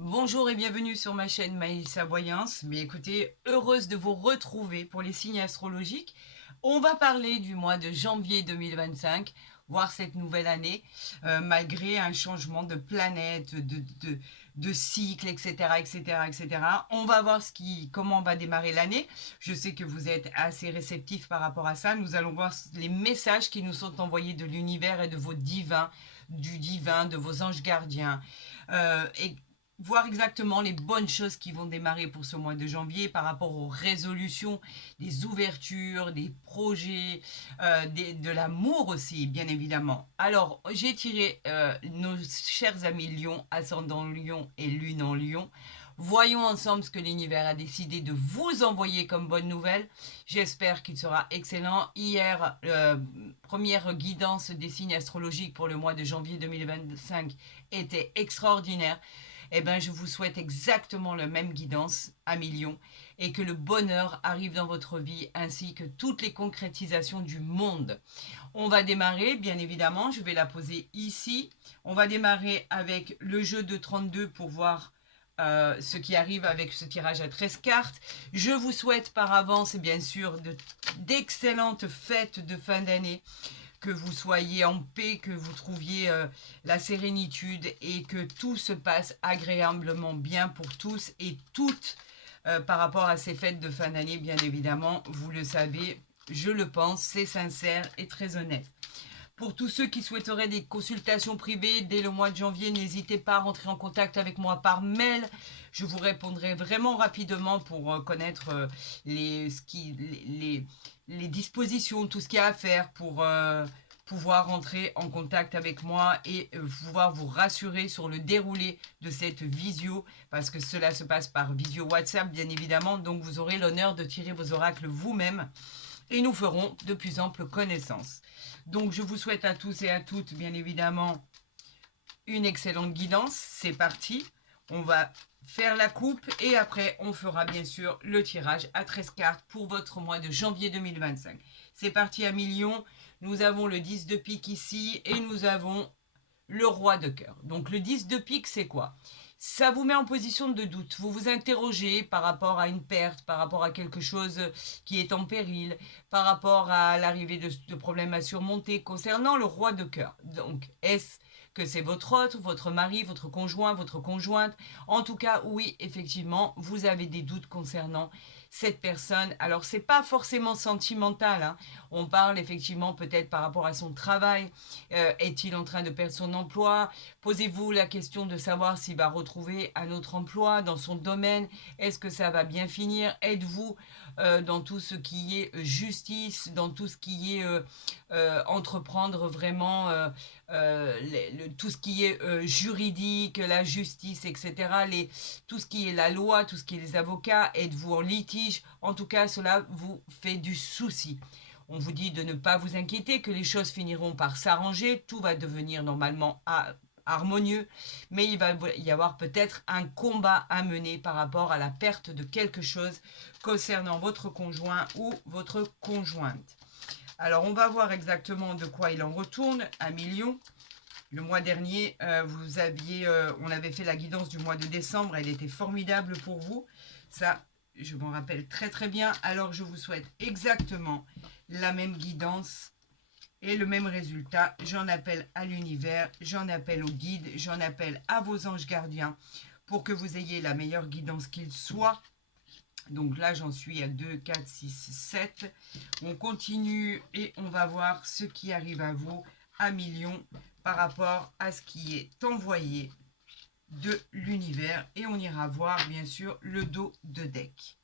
Bonjour et bienvenue sur ma chaîne Maïssa Voyance. Mais écoutez, heureuse de vous retrouver pour les signes astrologiques. On va parler du mois de janvier 2025, voir cette nouvelle année, malgré un changement de planète, de cycle, etc., etc., etc. On va voir comment va démarrer l'année. Je sais que vous êtes assez réceptifs par rapport à ça. Nous allons voir les messages qui nous sont envoyés de l'univers et de vos divins, du divin, de vos anges gardiens. Et voir exactement les bonnes choses qui vont démarrer pour ce mois de janvier par rapport aux résolutions, des ouvertures, des projets, de l'amour aussi, bien évidemment. Alors, j'ai tiré nos chers amis Lion, ascendant Lion et Lune en Lion. Voyons ensemble ce que l'univers a décidé de vous envoyer comme bonne nouvelle. J'espère qu'il sera excellent. Hier, première guidance des signes astrologiques pour le mois de janvier 2025 était extraordinaire. Eh bien, je vous souhaite exactement la même guidance à millions et que le bonheur arrive dans votre vie ainsi que toutes les concrétisations du monde. On va démarrer, bien évidemment, je vais la poser ici. On va démarrer avec le jeu de 32 pour voir ce qui arrive avec ce tirage à 13 cartes. Je vous souhaite par avance, bien sûr, d'excellentes fêtes de fin d'année, que vous soyez en paix, que vous trouviez la sérénitude et que tout se passe agréablement bien pour tous et toutes par rapport à ces fêtes de fin d'année, bien évidemment. Vous le savez, je le pense, c'est sincère et très honnête. Pour tous ceux qui souhaiteraient des consultations privées dès le mois de janvier, n'hésitez pas à rentrer en contact avec moi par mail. Je vous répondrai vraiment rapidement pour connaître les dispositions, tout ce qu'il y a à faire pour pouvoir rentrer en contact avec moi et pouvoir vous rassurer sur le déroulé de cette visio, parce que cela se passe par visio WhatsApp, bien évidemment. Donc vous aurez l'honneur de tirer vos oracles vous-même et nous ferons de plus amples connaissances. Donc je vous souhaite à tous et à toutes, bien évidemment, une excellente guidance. C'est parti. On va faire la coupe et après on fera bien sûr le tirage à 13 cartes pour votre mois de janvier 2025. C'est parti à millions. Nous avons le 10 de pique ici et nous avons le roi de cœur. Donc le 10 de pique, c'est quoi? Ça vous met en position de doute. Vous vous interrogez par rapport à une perte, par rapport à quelque chose qui est en péril, par rapport à l'arrivée de problèmes à surmonter concernant le roi de cœur. Donc, est-ce que c'est votre autre, votre mari, votre conjoint, votre conjointe? En tout cas, oui, effectivement, vous avez des doutes concernant cette personne. Alors, c'est pas forcément sentimental, hein. On parle effectivement peut-être par rapport à son travail. Est-il en train de perdre son emploi? Posez-vous la question de savoir s'il va retrouver un autre emploi dans son domaine. Est-ce que ça va bien finir? Êtes-vous dans tout ce qui est justice, dans tout ce qui est entreprendre vraiment tout ce qui est juridique, la justice, etc. Tout ce qui est la loi, tout ce qui est les avocats? Êtes-vous en litige? En tout cas, cela vous fait du souci. On vous dit de ne pas vous inquiéter, que les choses finiront par s'arranger, tout va devenir normalement harmonieux, mais il va y avoir peut-être un combat à mener par rapport à la perte de quelque chose concernant votre conjoint ou votre conjointe. Alors on va voir exactement de quoi il en retourne à millions. Le mois dernier, on avait fait la guidance du mois de décembre, elle était formidable pour vous. Ça, je m'en rappelle très très bien. Alors je vous souhaite exactement la même guidance et le même résultat. J'en appelle à l'univers, j'en appelle au guide, j'en appelle à vos anges gardiens pour que vous ayez la meilleure guidance qu'il soit. Donc là, j'en suis à 2, 4, 6, 7. On continue et on va voir ce qui arrive à vous à millions par rapport à ce qui est envoyé de l'univers. Et on ira voir, bien sûr, le dos de deck.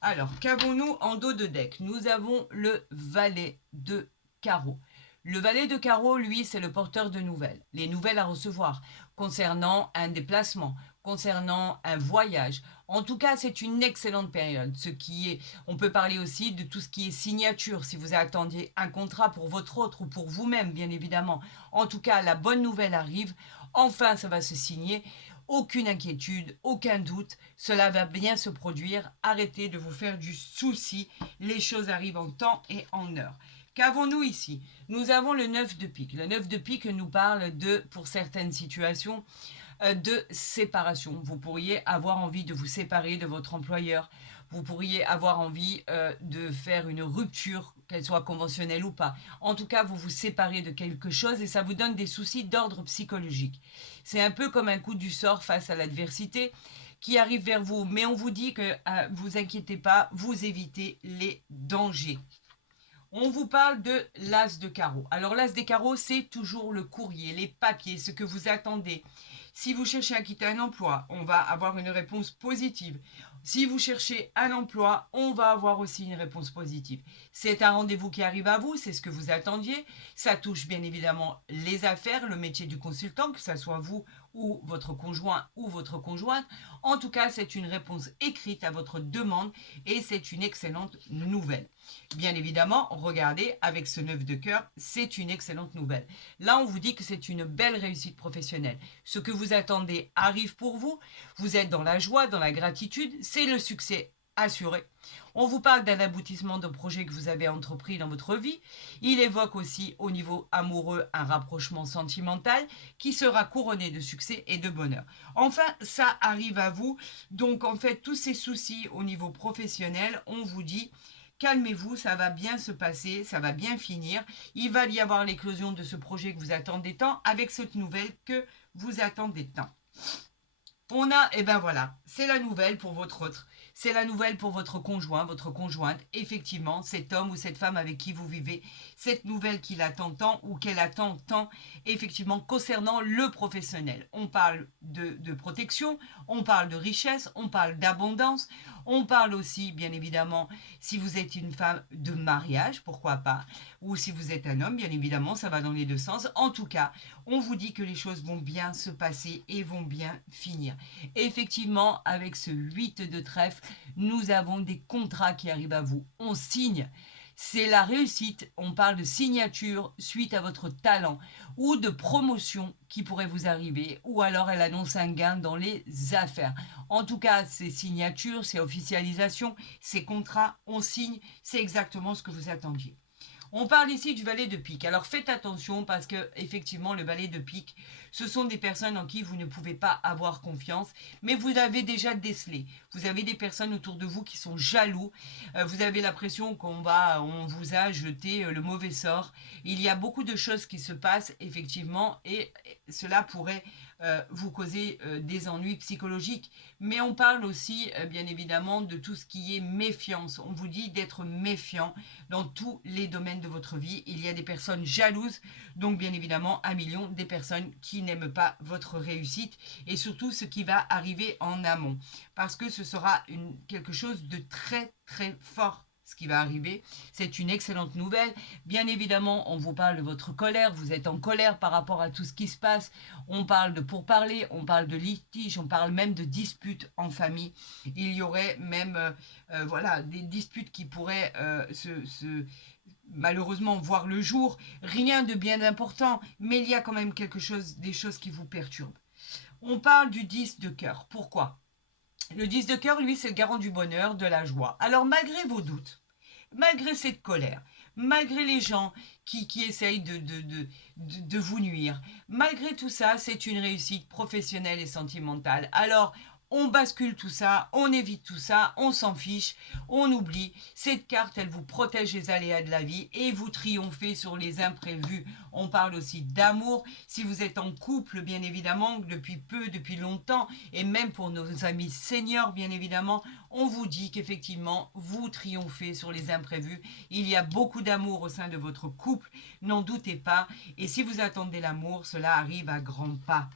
Alors, qu'avons-nous en dos de deck? Nous avons le valet de carreau. Le valet de carreau, lui, c'est le porteur de nouvelles. Les nouvelles à recevoir concernant un déplacement, concernant un voyage. En tout cas, c'est une excellente période. On peut parler aussi de tout ce qui est signature, si vous attendiez un contrat pour votre autre ou pour vous-même, bien évidemment. En tout cas, la bonne nouvelle arrive. Enfin, ça va se signer. Aucune inquiétude, aucun doute, cela va bien se produire. Arrêtez de vous faire du souci. Les choses arrivent en temps et en heure. Qu'avons-nous ici? Nous avons le 9 de pique. Le 9 de pique nous parle de, pour certaines situations, de séparation. Vous pourriez avoir envie de vous séparer de votre employeur. Vous pourriez avoir envie de faire une rupture, qu'elle soit conventionnelle ou pas. En tout cas, vous vous séparez de quelque chose et ça vous donne des soucis d'ordre psychologique. C'est un peu comme un coup du sort face à l'adversité qui arrive vers vous. Mais on vous dit que vous inquiétez pas, vous évitez les dangers. On vous parle de l'as de carreau. Alors l'as des carreaux, c'est toujours le courrier, les papiers, ce que vous attendez. Si vous cherchez à quitter un emploi, on va avoir une réponse positive. Si vous cherchez un emploi, on va avoir aussi une réponse positive. C'est un rendez-vous qui arrive à vous, c'est ce que vous attendiez. Ça touche bien évidemment les affaires, le métier du consultant, que ce soit vous ou votre conjoint ou votre conjointe. En tout cas, c'est une réponse écrite à votre demande et c'est une excellente nouvelle. Bien évidemment, regardez, avec ce 9 de cœur, c'est une excellente nouvelle. Là, on vous dit que c'est une belle réussite professionnelle. Ce que vous attendez arrive pour vous. Vous êtes dans la joie, dans la gratitude. C'est le succès assuré. On vous parle d'un aboutissement de projet que vous avez entrepris dans votre vie. Il évoque aussi au niveau amoureux un rapprochement sentimental qui sera couronné de succès et de bonheur. Enfin, ça arrive à vous. Donc, en fait, tous ces soucis au niveau professionnel, on vous dit calmez-vous, ça va bien se passer, ça va bien finir. Il va y avoir l'éclosion de ce projet que vous attendez tant avec cette nouvelle que vous attendez tant. On a, et ben voilà, c'est la nouvelle pour votre autre. C'est la nouvelle pour votre conjoint, votre conjointe. Effectivement, cet homme ou cette femme avec qui vous vivez, cette nouvelle qu'il attend tant ou qu'elle attend tant, effectivement, concernant le professionnel. On parle de protection, on parle de richesse, on parle d'abondance, on parle aussi, bien évidemment, si vous êtes une femme, de mariage, pourquoi pas, ou si vous êtes un homme, bien évidemment, ça va dans les deux sens. En tout cas, on vous dit que les choses vont bien se passer et vont bien finir. Et effectivement, avec ce 8 de trèfle, nous avons des contrats qui arrivent à vous. On signe. C'est la réussite. On parle de signature suite à votre talent ou de promotion qui pourrait vous arriver. Ou alors elle annonce un gain dans les affaires. En tout cas, ces signatures, ces officialisations, ces contrats, on signe. C'est exactement ce que vous attendiez. On parle ici du valet de pique. Alors faites attention parce que effectivement le valet de pique, ce sont des personnes en qui vous ne pouvez pas avoir confiance, mais vous avez déjà décelé. Vous avez des personnes autour de vous qui sont jaloux. Vous avez l'impression on vous a jeté le mauvais sort. Il y a beaucoup de choses qui se passent effectivement et cela pourrait vous causer des ennuis psychologiques. Mais on parle aussi, bien évidemment, de tout ce qui est méfiance. On vous dit d'être méfiant dans tous les domaines de votre vie. Il y a des personnes jalouses, donc bien évidemment, 1 million, des personnes qui n'aiment pas votre réussite et surtout ce qui va arriver en amont. Parce que ce sera quelque chose de très, très fort ce qui va arriver. C'est une excellente nouvelle. Bien évidemment, on vous parle de votre colère. Vous êtes en colère par rapport à tout ce qui se passe. On parle de pourparlers, on parle de litiges, on parle même de disputes en famille. Il y aurait même voilà, des disputes qui pourraient malheureusement voir le jour. Rien de bien important, mais il y a quand même des choses qui vous perturbent. On parle du 10 de cœur. Pourquoi ? Le 10 de cœur, lui, c'est le garant du bonheur, de la joie. Alors, malgré vos doutes, malgré cette colère, malgré les gens qui essayent de vous nuire, malgré tout ça, c'est une réussite professionnelle et sentimentale. Alors, on bascule tout ça, on évite tout ça, on s'en fiche, on oublie. Cette carte, elle vous protège les aléas de la vie et vous triomphez sur les imprévus. On parle aussi d'amour. Si vous êtes en couple, bien évidemment, depuis longtemps, et même pour nos amis seniors, bien évidemment, on vous dit qu'effectivement, vous triomphez sur les imprévus. Il y a beaucoup d'amour au sein de votre couple, n'en doutez pas. Et si vous attendez l'amour, cela arrive à grands pas.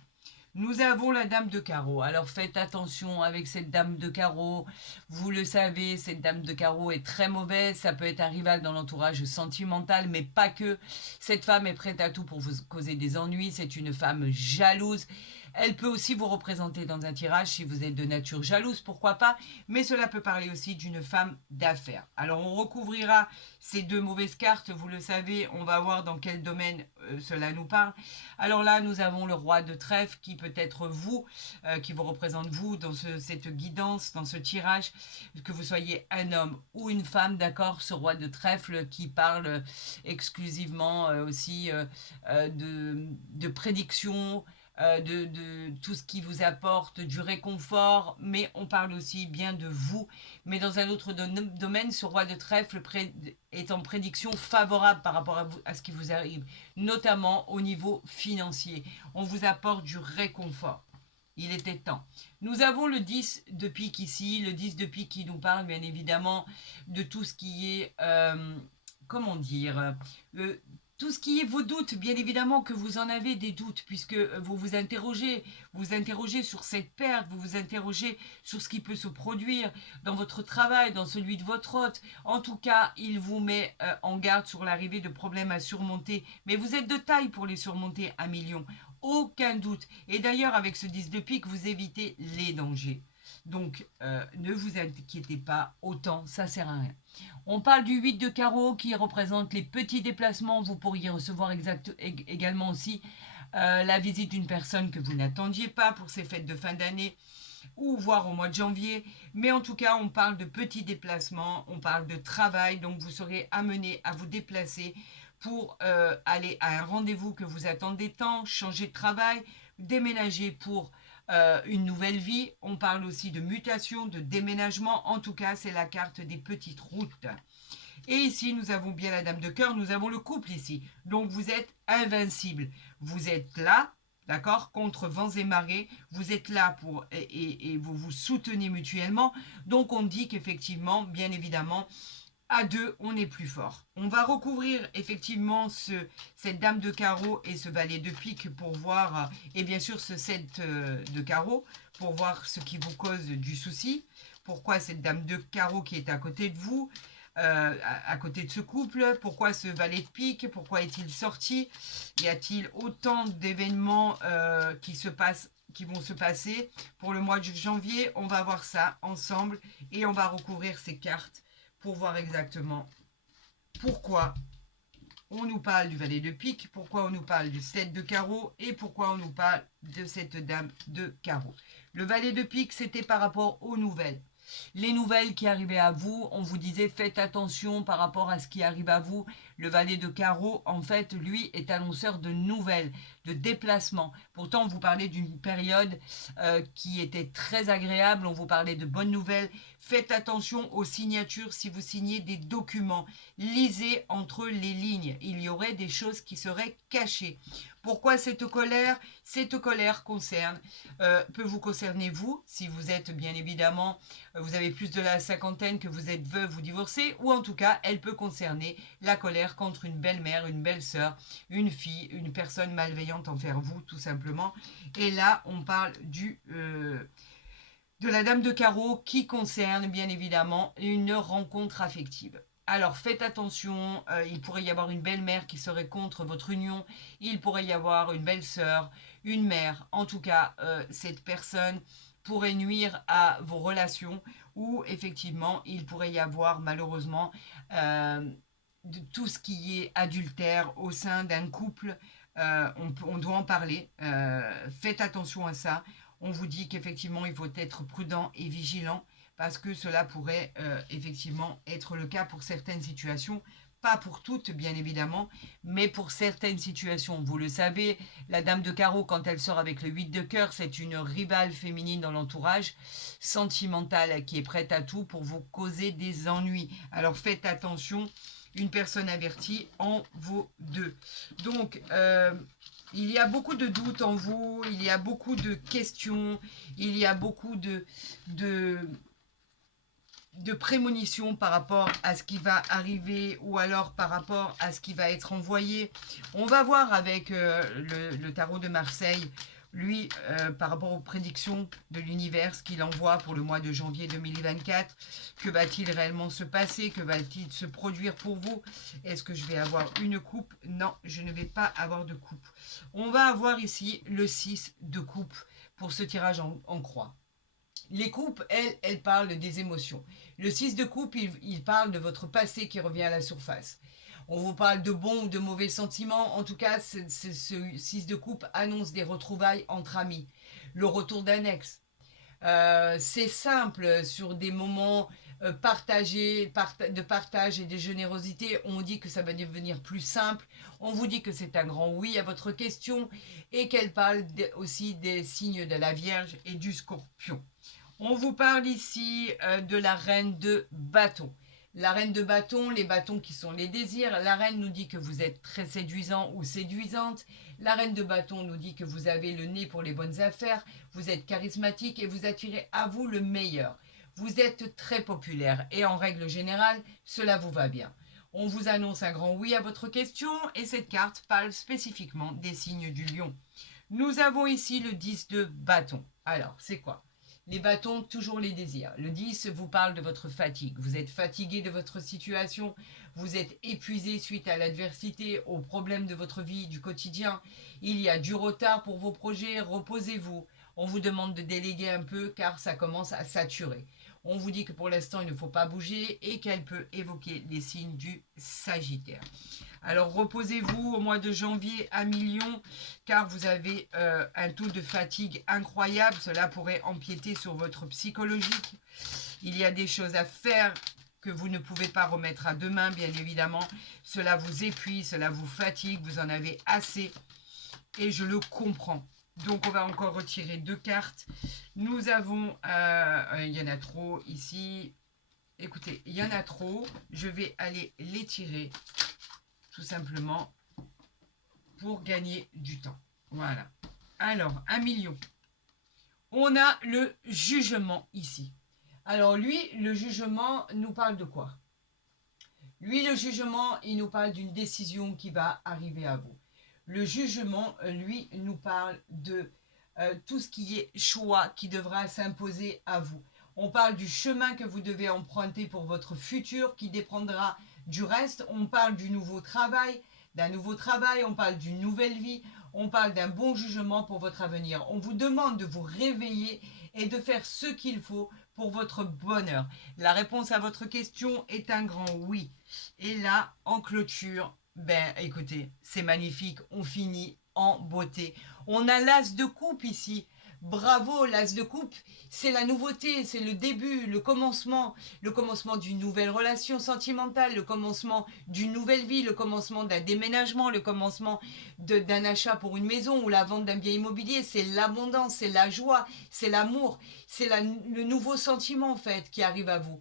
Nous avons la dame de carreau. Alors faites attention avec cette dame de carreau. Vous le savez, cette dame de carreau est très mauvaise. Ça peut être un rival dans l'entourage sentimental, mais pas que. Cette femme est prête à tout pour vous causer des ennuis. C'est une femme jalouse. Elle peut aussi vous représenter dans un tirage si vous êtes de nature jalouse, pourquoi pas. Mais cela peut parler aussi d'une femme d'affaires. Alors on recouvrira ces deux mauvaises cartes. Vous le savez, on va voir dans quel domaine cela nous parle. Alors là, nous avons le roi de trèfle qui peut être vous, qui vous représente vous dans cette guidance, dans ce tirage, que vous soyez un homme ou une femme, d'accord, ce roi de trèfle qui parle exclusivement aussi de prédiction, de tout ce qui vous apporte du réconfort, mais on parle aussi bien de vous. Mais dans un autre domaine, ce roi de trèfle est en prédiction favorable par rapport à ce qui vous arrive, notamment au niveau financier. On vous apporte du réconfort. Il était temps. Nous avons le 10 de pique ici, le 10 de pique qui nous parle bien évidemment de tout ce qui est, comment dire, tout ce qui est vos doutes, bien évidemment que vous en avez des doutes, puisque vous vous interrogez sur cette perte, vous vous interrogez sur ce qui peut se produire dans votre travail, dans celui de votre hôte. En tout cas, il vous met en garde sur l'arrivée de problèmes à surmonter, mais vous êtes de taille pour les surmonter à millions, aucun doute. Et d'ailleurs, avec ce 10 de pique, vous évitez les dangers. Donc, ne vous inquiétez pas autant, ça sert à rien. On parle du 8 de carreau qui représente les petits déplacements. Vous pourriez recevoir également aussi la visite d'une personne que vous n'attendiez pas pour ces fêtes de fin d'année ou voire au mois de janvier. Mais en tout cas, on parle de petits déplacements, on parle de travail. Donc, vous serez amené à vous déplacer pour aller à un rendez-vous que vous attendez tant, changer de travail, déménager pour une nouvelle vie. On parle aussi de mutation, de déménagement. En tout cas, c'est la carte des petites routes. Et ici, nous avons bien la dame de cœur, nous avons le couple ici. Donc, vous êtes invincible. Vous êtes là, d'accord, contre vents et marées. Vous êtes là pour et vous vous soutenez mutuellement. Donc, on dit qu'effectivement, bien évidemment, à deux, on est plus fort. On va recouvrir effectivement cette dame de carreau et ce valet de pique pour voir, et bien sûr ce 7 de carreau, pour voir ce qui vous cause du souci. Pourquoi cette dame de carreau qui est à côté de vous, à côté de ce couple? Pourquoi ce valet de pique? Pourquoi est-il sorti? Y a-t-il autant d'événements qui vont se passer pour le mois de janvier? On va voir ça ensemble et on va recouvrir ces cartes pour voir exactement pourquoi on nous parle du valet de pique, pourquoi on nous parle du 7 de carreau et pourquoi on nous parle de cette dame de carreau. Le valet de pique, c'était par rapport aux nouvelles. Les nouvelles qui arrivaient à vous, on vous disait faites attention par rapport à ce qui arrive à vous. Le valet de carreau, en fait, lui, est annonceur de nouvelles, de déplacements. Pourtant, on vous parlait d'une période qui était très agréable, on vous parlait de bonnes nouvelles. Faites attention aux signatures si vous signez des documents. Lisez entre les lignes. Il y aurait des choses qui seraient cachées. Pourquoi cette colère? Cette colère peut vous concerner vous, si vous êtes bien évidemment, vous avez plus de la cinquantaine, que vous êtes veuve ou divorcée, ou en tout cas, elle peut concerner la colère contre une belle-mère, une belle-sœur, une fille, une personne malveillante envers vous, tout simplement. Et là, on parle de la dame de carreau qui concerne bien évidemment une rencontre affective. Alors faites attention, il pourrait y avoir une belle-mère qui serait contre votre union, il pourrait y avoir une belle-sœur, une mère. En tout cas, cette personne pourrait nuire à vos relations ou effectivement, il pourrait y avoir malheureusement de tout ce qui est adultère au sein d'un couple. On doit en parler. Faites attention à ça. On vous dit qu'effectivement, il faut être prudent et vigilant parce que cela pourrait effectivement être le cas pour certaines situations. Pas pour toutes, bien évidemment, mais pour certaines situations. Vous le savez, la dame de carreau, quand elle sort avec le 8 de cœur, c'est une rivale féminine dans l'entourage, sentimentale, qui est prête à tout pour vous causer des ennuis. Alors faites attention, une personne avertie en vaut deux. Donc, il y a beaucoup de doutes en vous, il y a beaucoup de questions, il y a beaucoup de prémonitions par rapport à ce qui va arriver ou alors par rapport à ce qui va être envoyé. On va voir avec le tarot de Marseille, lui, par rapport aux prédictions de l'univers, ce qu'il envoie pour le mois de janvier 2024. Que va-t-il réellement se passer? Que va-t-il se produire pour vous? Est-ce que je vais avoir une coupe? Non, je ne vais pas avoir de coupe. On va avoir ici le 6 de coupe pour ce tirage en croix. Les coupes, elles parlent des émotions. Le 6 de coupe, il parle de votre passé qui revient à la surface. On vous parle de bons ou de mauvais sentiments. En tout cas, ce 6 de coupe annonce des retrouvailles entre amis. Le retour d'un ex. C'est simple sur des moments de partage et de générosité. On dit que ça va devenir plus simple. On vous dit que c'est un grand oui à votre question et qu'elle parle aussi des signes de la Vierge et du Scorpion. On vous parle ici de la reine de bâton. La reine de bâton, les bâtons qui sont les désirs. La reine nous dit que vous êtes très séduisant ou séduisante. La reine de bâton nous dit que vous avez le nez pour les bonnes affaires. Vous êtes charismatique et vous attirez à vous le meilleur. Vous êtes très populaire et en règle générale, cela vous va bien. On vous annonce un grand oui à votre question et cette carte parle spécifiquement des signes du lion. Nous avons ici le 10 de bâton. Alors, c'est quoi ? Les bâtons, toujours les désirs. Le 10 vous parle de votre fatigue. Vous êtes fatigué de votre situation, vous êtes épuisé suite à l'adversité, aux problèmes de votre vie, du quotidien. Il y a du retard pour vos projets, reposez-vous. On vous demande de déléguer un peu car ça commence à saturer. On vous dit que pour l'instant, il ne faut pas bouger et qu'elle peut évoquer les signes du Sagittaire. Alors reposez-vous au mois de janvier à million car vous avez un taux de fatigue incroyable. Cela pourrait empiéter sur votre psychologique. Il y a des choses à faire que vous ne pouvez pas remettre à demain, bien évidemment. Cela vous épuise, cela vous fatigue, vous en avez assez et je le comprends. Donc on va encore retirer 2 cartes. Nous avons, il y en a trop ici. Écoutez, il y en a trop. Je vais aller les tirer tout simplement pour gagner du temps. Voilà. Alors, 1 million. On a le jugement ici. Alors lui, le jugement nous parle de quoi? Lui, le jugement, il nous parle d'une décision qui va arriver à vous. Le jugement, lui, nous parle de tout ce qui est choix qui devra s'imposer à vous. On parle du chemin que vous devez emprunter pour votre futur qui dépendra du reste. On parle du nouveau travail, on parle d'une nouvelle vie, on parle d'un bon jugement pour votre avenir. On vous demande de vous réveiller et de faire ce qu'il faut pour votre bonheur. La réponse à votre question est un grand oui. Et là, en clôture, ben écoutez, c'est magnifique, on finit en beauté. On a l'as de coupe ici. Bravo, l'as de coupe, c'est la nouveauté, c'est le début, le commencement d'une nouvelle relation sentimentale, le commencement d'une nouvelle vie, le commencement d'un déménagement, le commencement d'un achat pour une maison ou la vente d'un bien immobilier. C'est l'abondance, c'est la joie, c'est l'amour, c'est le nouveau sentiment en fait qui arrive à vous.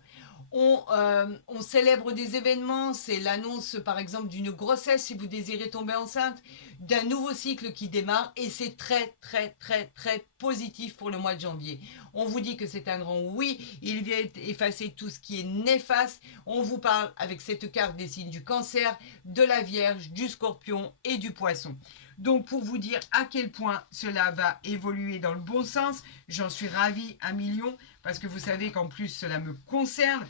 On célèbre des événements, c'est l'annonce par exemple d'une grossesse si vous désirez tomber enceinte, d'un nouveau cycle qui démarre et c'est très très très très positif pour le mois de janvier. On vous dit que c'est un grand oui, il vient effacer tout ce qui est néfaste. On vous parle avec cette carte des signes du Cancer, de la Vierge, du Scorpion et du Poisson. Donc pour vous dire à quel point cela va évoluer dans le bon sens, j'en suis ravie 1 million parce que vous savez qu'en plus cela me concerne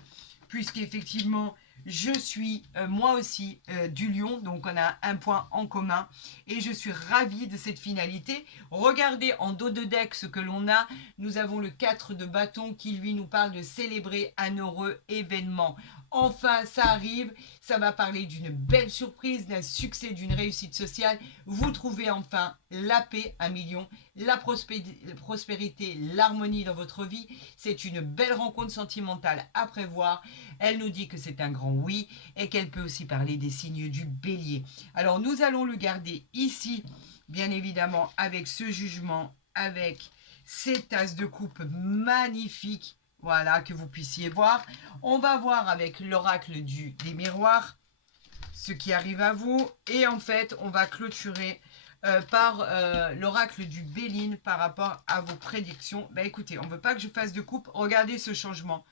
puisqu'effectivement je suis moi aussi du lion, donc on a un point en commun et je suis ravie de cette finalité. Regardez en dos de deck ce que l'on a, nous avons le 4 de bâton qui lui nous parle de célébrer un heureux événement. Enfin, ça arrive, ça va parler d'une belle surprise, d'un succès, d'une réussite sociale. Vous trouvez enfin la paix, 1 million, la prospérité, l'harmonie dans votre vie. C'est une belle rencontre sentimentale à prévoir. Elle nous dit que c'est un grand oui et qu'elle peut aussi parler des signes du bélier. Alors, nous allons le garder ici, bien évidemment, avec ce jugement, avec ces tasses de coupe magnifiques. Voilà, que vous puissiez voir. On va voir avec l'oracle des miroirs ce qui arrive à vous. Et en fait, on va clôturer par l'oracle du Béline par rapport à vos prédictions. Ben écoutez, on ne veut pas que je fasse de coupe. Regardez ce changement.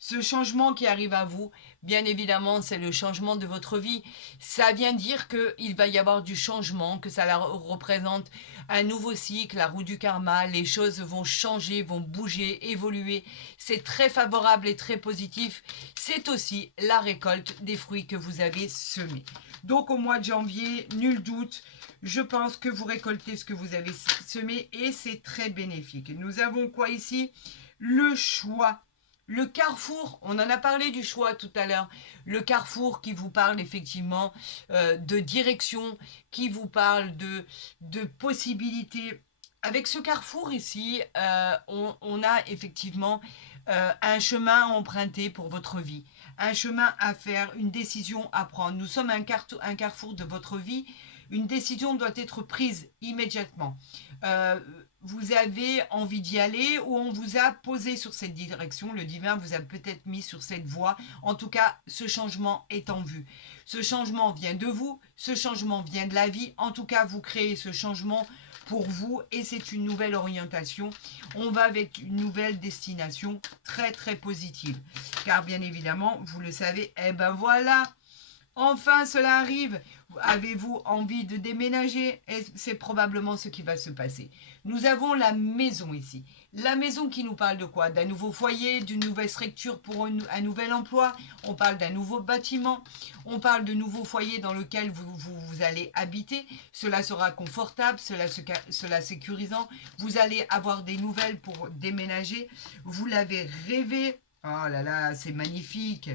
Ce changement qui arrive à vous, bien évidemment, c'est le changement de votre vie. Ça vient dire qu'il va y avoir du changement, que ça représente un nouveau cycle, la roue du karma. Les choses vont changer, vont bouger, évoluer. C'est très favorable et très positif. C'est aussi la récolte des fruits que vous avez semés. Donc au mois de janvier, nul doute, je pense que vous récoltez ce que vous avez semé et c'est très bénéfique. Nous avons quoi ici? Le choix. Le carrefour, on en a parlé du choix tout à l'heure. Le carrefour qui vous parle effectivement de direction, qui vous parle de possibilités. Avec ce carrefour ici, on a effectivement un chemin à emprunter pour votre vie, un chemin à faire, une décision à prendre. Nous sommes un carrefour de votre vie. Une décision doit être prise immédiatement. Vous avez envie d'y aller ou on vous a posé sur cette direction, le divin vous a peut-être mis sur cette voie. En tout cas, ce changement est en vue. Ce changement vient de vous, ce changement vient de la vie. En tout cas, vous créez ce changement pour vous et c'est une nouvelle orientation. On va avec une nouvelle destination très très positive. Car bien évidemment, vous le savez, eh ben voilà, enfin cela arrive. Avez-vous envie de déménager? C'est probablement ce qui va se passer. Nous avons la maison ici. La maison qui nous parle de quoi? D'un nouveau foyer, d'une nouvelle structure pour un nouvel emploi. On parle d'un nouveau bâtiment. On parle de nouveaux foyers dans lequel vous allez habiter. Cela sera confortable, cela sécurisant. Vous allez avoir des nouvelles pour déménager. Vous l'avez rêvé. Oh là là, c'est magnifique.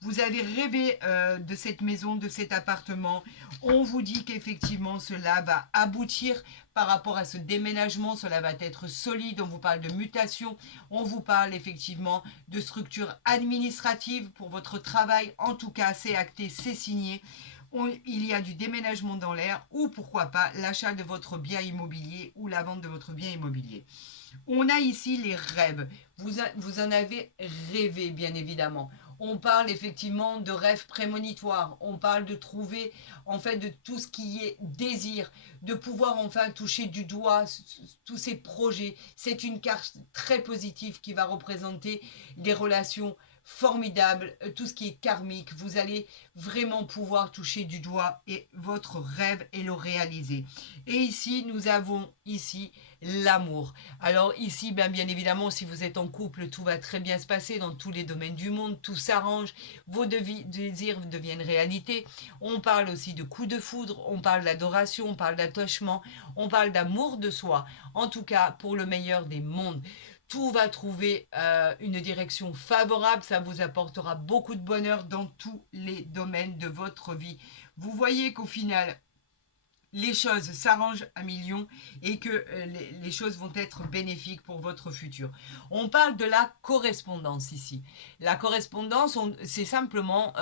Vous avez rêvé de cette maison, de cet appartement. On vous dit qu'effectivement, cela va aboutir par rapport à ce déménagement. Cela va être solide. On vous parle de mutation. On vous parle effectivement de structure administrative pour votre travail. En tout cas, c'est acté, c'est signé. Il y a du déménagement dans l'air ou pourquoi pas l'achat de votre bien immobilier ou la vente de votre bien immobilier. On a ici les rêves. Vous en avez rêvé, bien évidemment. On parle effectivement de rêves prémonitoires. On parle de trouver, en fait, de tout ce qui est désir, de pouvoir enfin toucher du doigt tous ces projets. C'est une carte très positive qui va représenter des relations formidables, tout ce qui est karmique. Vous allez vraiment pouvoir toucher du doigt et votre rêve et le réaliser. Et ici, nous avons ici l'amour. Alors ici, bien évidemment, si vous êtes en couple, tout va très bien se passer dans tous les domaines du monde, tout s'arrange, vos désirs deviennent réalité. On parle aussi de coups de foudre, on parle d'adoration, on parle d'attachement, on parle d'amour de soi. En tout cas, pour le meilleur des mondes. Tout va trouver une direction favorable, ça vous apportera beaucoup de bonheur dans tous les domaines de votre vie. Vous voyez qu'au final, les choses s'arrangent à millions et que les choses vont être bénéfiques pour votre futur. On parle de la correspondance ici. La correspondance, c'est simplement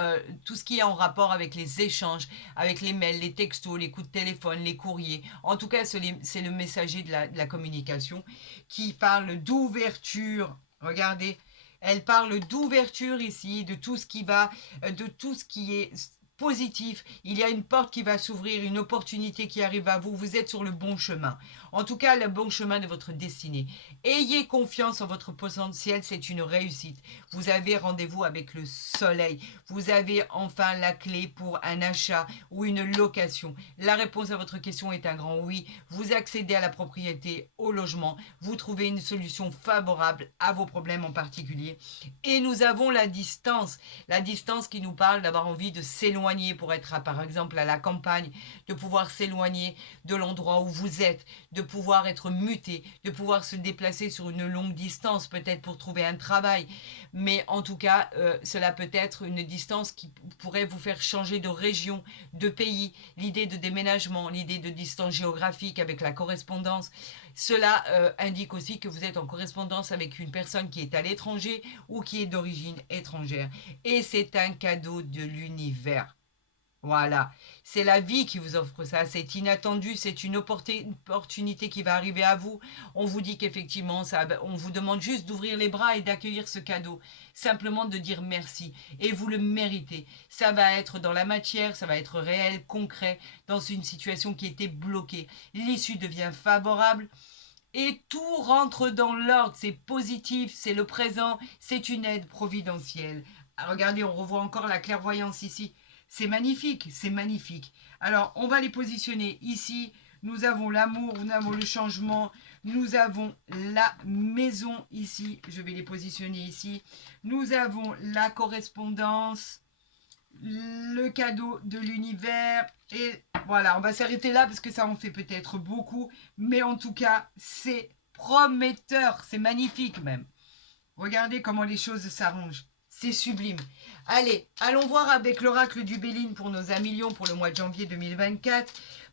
tout ce qui est en rapport avec les échanges, avec les mails, les textos, les coups de téléphone, les courriers. En tout cas, c'est le messager de la communication qui parle d'ouverture. Regardez, elle parle d'ouverture ici, de tout ce qui va, de tout ce qui est positif, il y a une porte qui va s'ouvrir, une opportunité qui arrive à vous, vous êtes sur le bon chemin. En tout cas, le bon chemin de votre destinée. Ayez confiance en votre potentiel, c'est une réussite. Vous avez rendez-vous avec le soleil. Vous avez enfin la clé pour un achat ou une location. La réponse à votre question est un grand oui. Vous accédez à la propriété, au logement. Vous trouvez une solution favorable à vos problèmes en particulier. Et nous avons la distance. La distance qui nous parle d'avoir envie de s'éloigner pour être, par exemple, à la campagne, de pouvoir s'éloigner de l'endroit où vous êtes, de pouvoir être muté, de pouvoir se déplacer sur une longue distance, peut-être pour trouver un travail. Mais en tout cas, cela peut être une distance qui pourrait vous faire changer de région, de pays. L'idée de déménagement, l'idée de distance géographique avec la correspondance. Cela indique aussi que vous êtes en correspondance avec une personne qui est à l'étranger ou qui est d'origine étrangère. Et c'est un cadeau de l'univers. Voilà, c'est la vie qui vous offre ça, c'est inattendu, c'est une opportunité qui va arriver à vous. On vous dit qu'effectivement, on vous demande juste d'ouvrir les bras et d'accueillir ce cadeau, simplement de dire merci, et vous le méritez. Ça va être dans la matière, ça va être réel, concret, dans une situation qui était bloquée. L'issue devient favorable. Et tout rentre dans l'ordre, c'est positif, c'est le présent, c'est une aide providentielle. Regardez, on revoit encore la clairvoyance ici. C'est magnifique, c'est magnifique. Alors, on va les positionner ici. Nous avons l'amour, nous avons le changement, nous avons la maison ici. Je vais les positionner ici. Nous avons la correspondance, le cadeau de l'univers. Et voilà, on va s'arrêter là parce que ça en fait peut-être beaucoup. Mais en tout cas, c'est prometteur, c'est magnifique même. Regardez comment les choses s'arrangent. C'est sublime. Allez, allons voir avec l'oracle du Béline pour nos 1 million pour le mois de janvier 2024.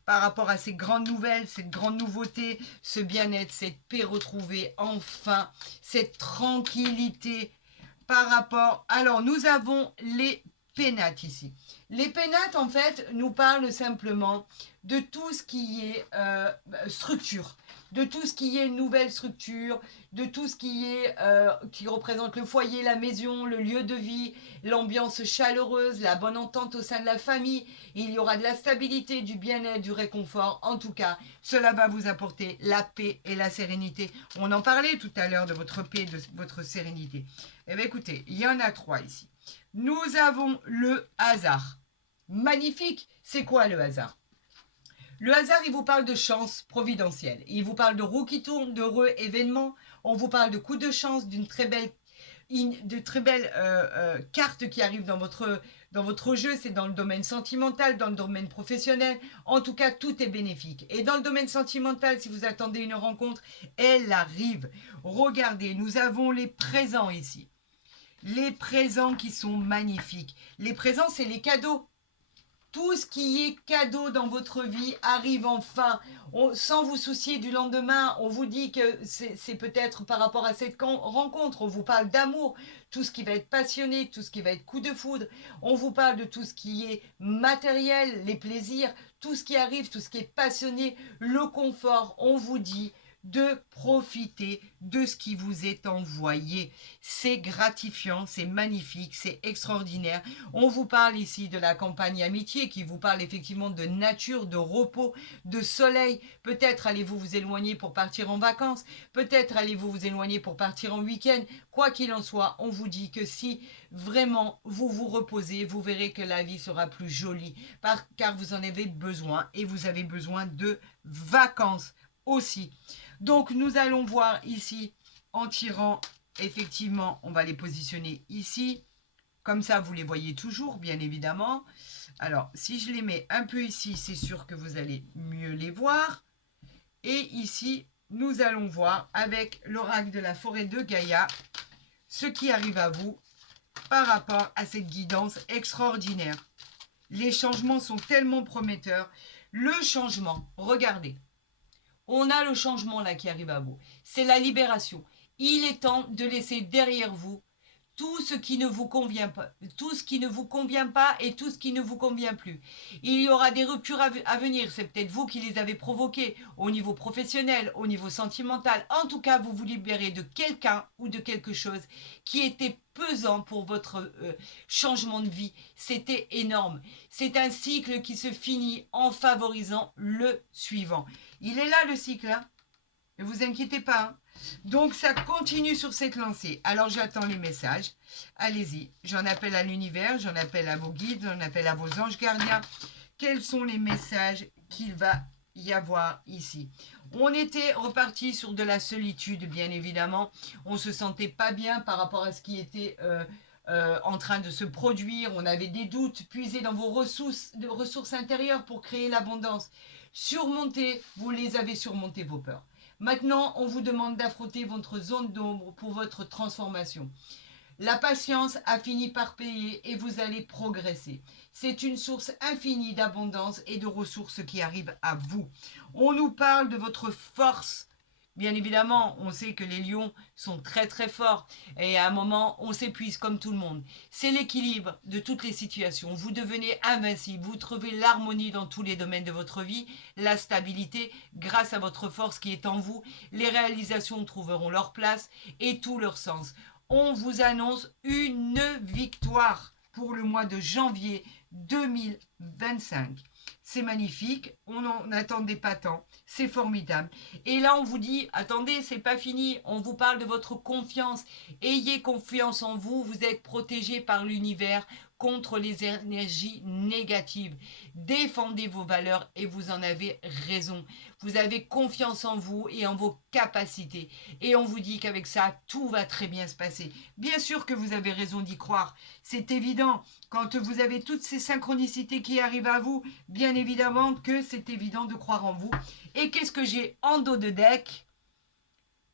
par rapport à ces grandes nouvelles, cette grande nouveauté, ce bien-être, cette paix retrouvée, enfin, cette tranquillité par rapport... Alors, nous avons les pénates ici. Les pénates, en fait, nous parlent simplement de tout ce qui est structure, de tout ce qui est nouvelle structure, de tout ce qui représente le foyer, la maison, le lieu de vie, l'ambiance chaleureuse, la bonne entente au sein de la famille. Il y aura de la stabilité, du bien-être, du réconfort. En tout cas, cela va vous apporter la paix et la sérénité. On en parlait tout à l'heure de votre paix, de votre sérénité. Eh bien, écoutez, il y en a 3 ici. Nous avons le hasard. Magnifique. C'est quoi le hasard? Le hasard, il vous parle de chance providentielle. Il vous parle de roues qui tournent, d'heureux événements. On vous parle de coups de chance, d'une très belle, carte qui arrive dans votre jeu. C'est dans le domaine sentimental, dans le domaine professionnel. En tout cas, tout est bénéfique. Et dans le domaine sentimental, si vous attendez une rencontre, elle arrive. Regardez, nous avons les présents ici. Les présents qui sont magnifiques. Les présents, c'est les cadeaux. Tout ce qui est cadeau dans votre vie arrive enfin, sans vous soucier du lendemain. On vous dit que c'est peut-être par rapport à cette rencontre. On vous parle d'amour, tout ce qui va être passionné, tout ce qui va être coup de foudre. On vous parle de tout ce qui est matériel, les plaisirs, tout ce qui arrive, tout ce qui est passionné, le confort. On vous dit de profiter de ce qui vous est envoyé. C'est gratifiant, c'est magnifique, c'est extraordinaire. On vous parle ici de la campagne amitié qui vous parle effectivement de nature, de repos, de soleil. Peut-être allez-vous vous éloigner pour partir en vacances, peut-être allez-vous vous éloigner pour partir en week-end. Quoi qu'il en soit, on vous dit que si vraiment vous vous reposez, vous verrez que la vie sera plus jolie car vous en avez besoin et vous avez besoin de vacances aussi. Donc, nous allons voir ici, en tirant, effectivement, on va les positionner ici. Comme ça, vous les voyez toujours, bien évidemment. Alors, si je les mets un peu ici, c'est sûr que vous allez mieux les voir. Et ici, nous allons voir avec l'oracle de la forêt de Gaïa ce qui arrive à vous par rapport à cette guidance extraordinaire. Les changements sont tellement prometteurs. Le changement, regardez. On a le changement là qui arrive à vous. C'est la libération. Il est temps de laisser derrière vous tout ce qui ne vous convient pas, tout ce qui ne vous convient pas et tout ce qui ne vous convient plus. Il y aura des ruptures à venir. C'est peut-être vous qui les avez provoquées au niveau professionnel, au niveau sentimental. En tout cas, vous vous libérez de quelqu'un ou de quelque chose qui était pesant pour votre changement de vie. C'était énorme. C'est un cycle qui se finit en favorisant le suivant. Il est là le cycle, hein. Ne vous inquiétez pas. Hein. Donc ça continue sur cette lancée. Alors j'attends les messages. Allez-y. J'en appelle à l'univers, j'en appelle à vos guides, j'en appelle à vos anges gardiens. Quels sont les messages qu'il va y avoir ici? On était reparti sur de la solitude, bien évidemment. On ne se sentait pas bien par rapport à ce qui était en train de se produire. On avait des doutes. Puisez dans vos ressources intérieures pour créer l'abondance. Surmontez, vous les avez surmontés vos peurs. Maintenant, on vous demande d'affronter votre zone d'ombre pour votre transformation. La patience a fini par payer et vous allez progresser. C'est une source infinie d'abondance et de ressources qui arrivent à vous. On nous parle de votre force. Bien évidemment, on sait que les lions sont très très forts et à un moment, on s'épuise comme tout le monde. C'est l'équilibre de toutes les situations. Vous devenez invincible, vous trouvez l'harmonie dans tous les domaines de votre vie, la stabilité grâce à votre force qui est en vous. Les réalisations trouveront leur place et tout leur sens. On vous annonce une victoire pour le mois de janvier 2025. C'est magnifique, on n'en attendait pas tant, c'est formidable. Et là, on vous dit, attendez, c'est pas fini, on vous parle de votre confiance. Ayez confiance en vous, vous êtes protégé par l'univers contre les énergies négatives. Défendez vos valeurs et vous en avez raison. Vous avez confiance en vous et en vos capacités. Et on vous dit qu'avec ça, tout va très bien se passer. Bien sûr que vous avez raison d'y croire. C'est évident. Quand vous avez toutes ces synchronicités qui arrivent à vous, bien évidemment que c'est évident de croire en vous. Et qu'est-ce que j'ai en dos de deck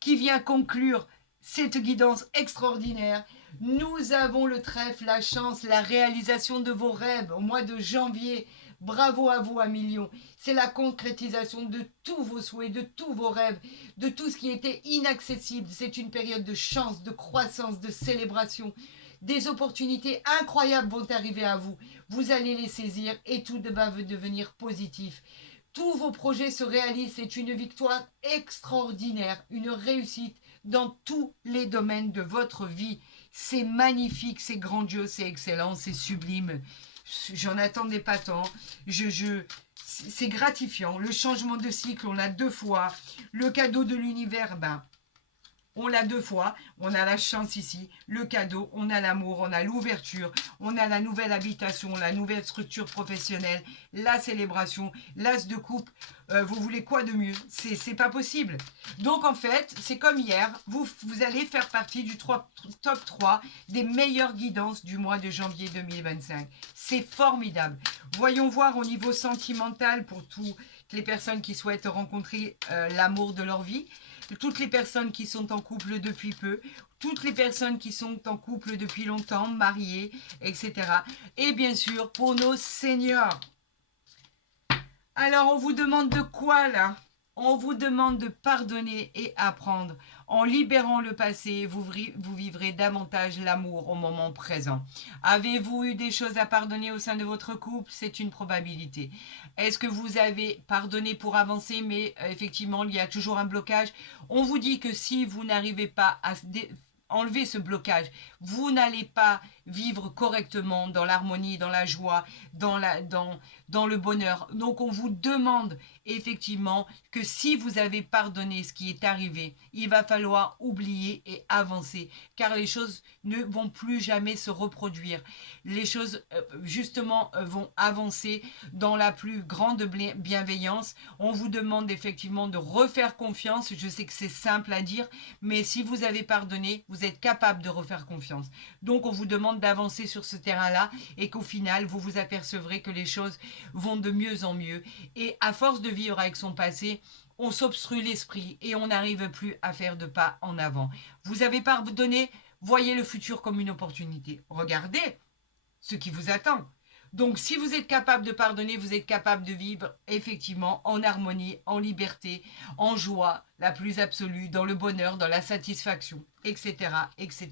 qui vient conclure cette guidance extraordinaire? Nous avons le trèfle, la chance, la réalisation de vos rêves au mois de janvier. Bravo à vous, Million. C'est la concrétisation de tous vos souhaits, de tous vos rêves, de tout ce qui était inaccessible. C'est une période de chance, de croissance, de célébration. Des opportunités incroyables vont arriver à vous. Vous allez les saisir et tout va devenir positif. Tous vos projets se réalisent. C'est une victoire extraordinaire, une réussite dans tous les domaines de votre vie. C'est magnifique, c'est grandiose, c'est excellent, c'est sublime. J'en attendais pas tant. C'est gratifiant. Le changement de cycle, on l'a 2 fois. Le cadeau de l'univers, on l'a 2 fois, on a la chance ici, le cadeau, on a l'amour, on a l'ouverture, on a la nouvelle habitation, la nouvelle structure professionnelle, la célébration, l'as de coupe. Vous voulez quoi de mieux? C'est pas possible. Donc en fait, c'est comme hier, vous allez faire partie du top 3 des meilleures guidances du mois de janvier 2025. C'est formidable. Voyons voir au niveau sentimental pour toutes les personnes qui souhaitent rencontrer l'amour de leur vie. Toutes les personnes qui sont en couple depuis peu, toutes les personnes qui sont en couple depuis longtemps, mariées, etc. Et bien sûr, pour nos seniors. Alors, on vous demande de quoi là? On vous demande de pardonner et apprendre. En libérant le passé, vous vivrez davantage l'amour au moment présent. Avez-vous eu des choses à pardonner au sein de votre couple? C'est une probabilité. Est-ce que vous avez pardonné pour avancer, mais effectivement, il y a toujours un blocage? On vous dit que si vous n'arrivez pas à enlever ce blocage, vous n'allez pas vivre correctement dans l'harmonie, dans la joie, dans le bonheur. Donc on vous demande effectivement que si vous avez pardonné ce qui est arrivé, il va falloir oublier et avancer, car les choses ne vont plus jamais se reproduire. Les choses justement vont avancer dans la plus grande bienveillance. On vous demande effectivement de refaire confiance. Je sais que c'est simple à dire, mais si vous avez pardonné, vous êtes capable de refaire confiance. Donc on vous demande d'avancer sur ce terrain-là et qu'au final, vous vous apercevrez que les choses vont de mieux en mieux. Et à force de vivre avec son passé, on s'obstrue l'esprit et on n'arrive plus à faire de pas en avant. Vous avez pardonné, voyez le futur comme une opportunité. Regardez ce qui vous attend. Donc, si vous êtes capable de pardonner, vous êtes capable de vivre effectivement en harmonie, en liberté, en joie la plus absolue, dans le bonheur, dans la satisfaction, etc., etc.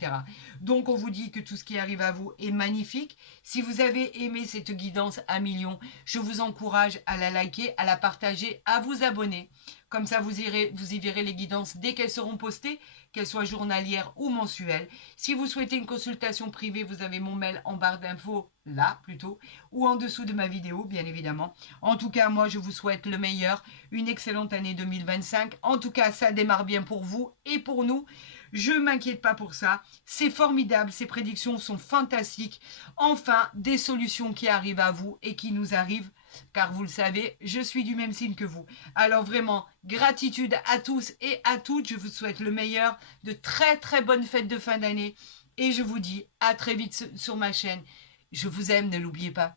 Donc, on vous dit que tout ce qui arrive à vous est magnifique. Si vous avez aimé cette guidance à millions, je vous encourage à la liker, à la partager, à vous abonner. Comme ça, vous y verrez les guidances dès qu'elles seront postées, qu'elles soient journalières ou mensuelles. Si vous souhaitez une consultation privée, vous avez mon mail en barre d'infos, là plutôt, ou en dessous de ma vidéo, bien évidemment. En tout cas, moi, je vous souhaite le meilleur, une excellente année 2025. En tout cas, ça démarre bien pour vous et pour nous. Je ne m'inquiète pas pour ça. C'est formidable, ces prédictions sont fantastiques. Enfin, des solutions qui arrivent à vous et qui nous arrivent, car vous le savez, je suis du même signe que vous. Alors vraiment, gratitude à tous et à toutes. Je vous souhaite le meilleur, de très très bonnes fêtes de fin d'année. Et je vous dis à très vite sur ma chaîne. Je vous aime, ne l'oubliez pas.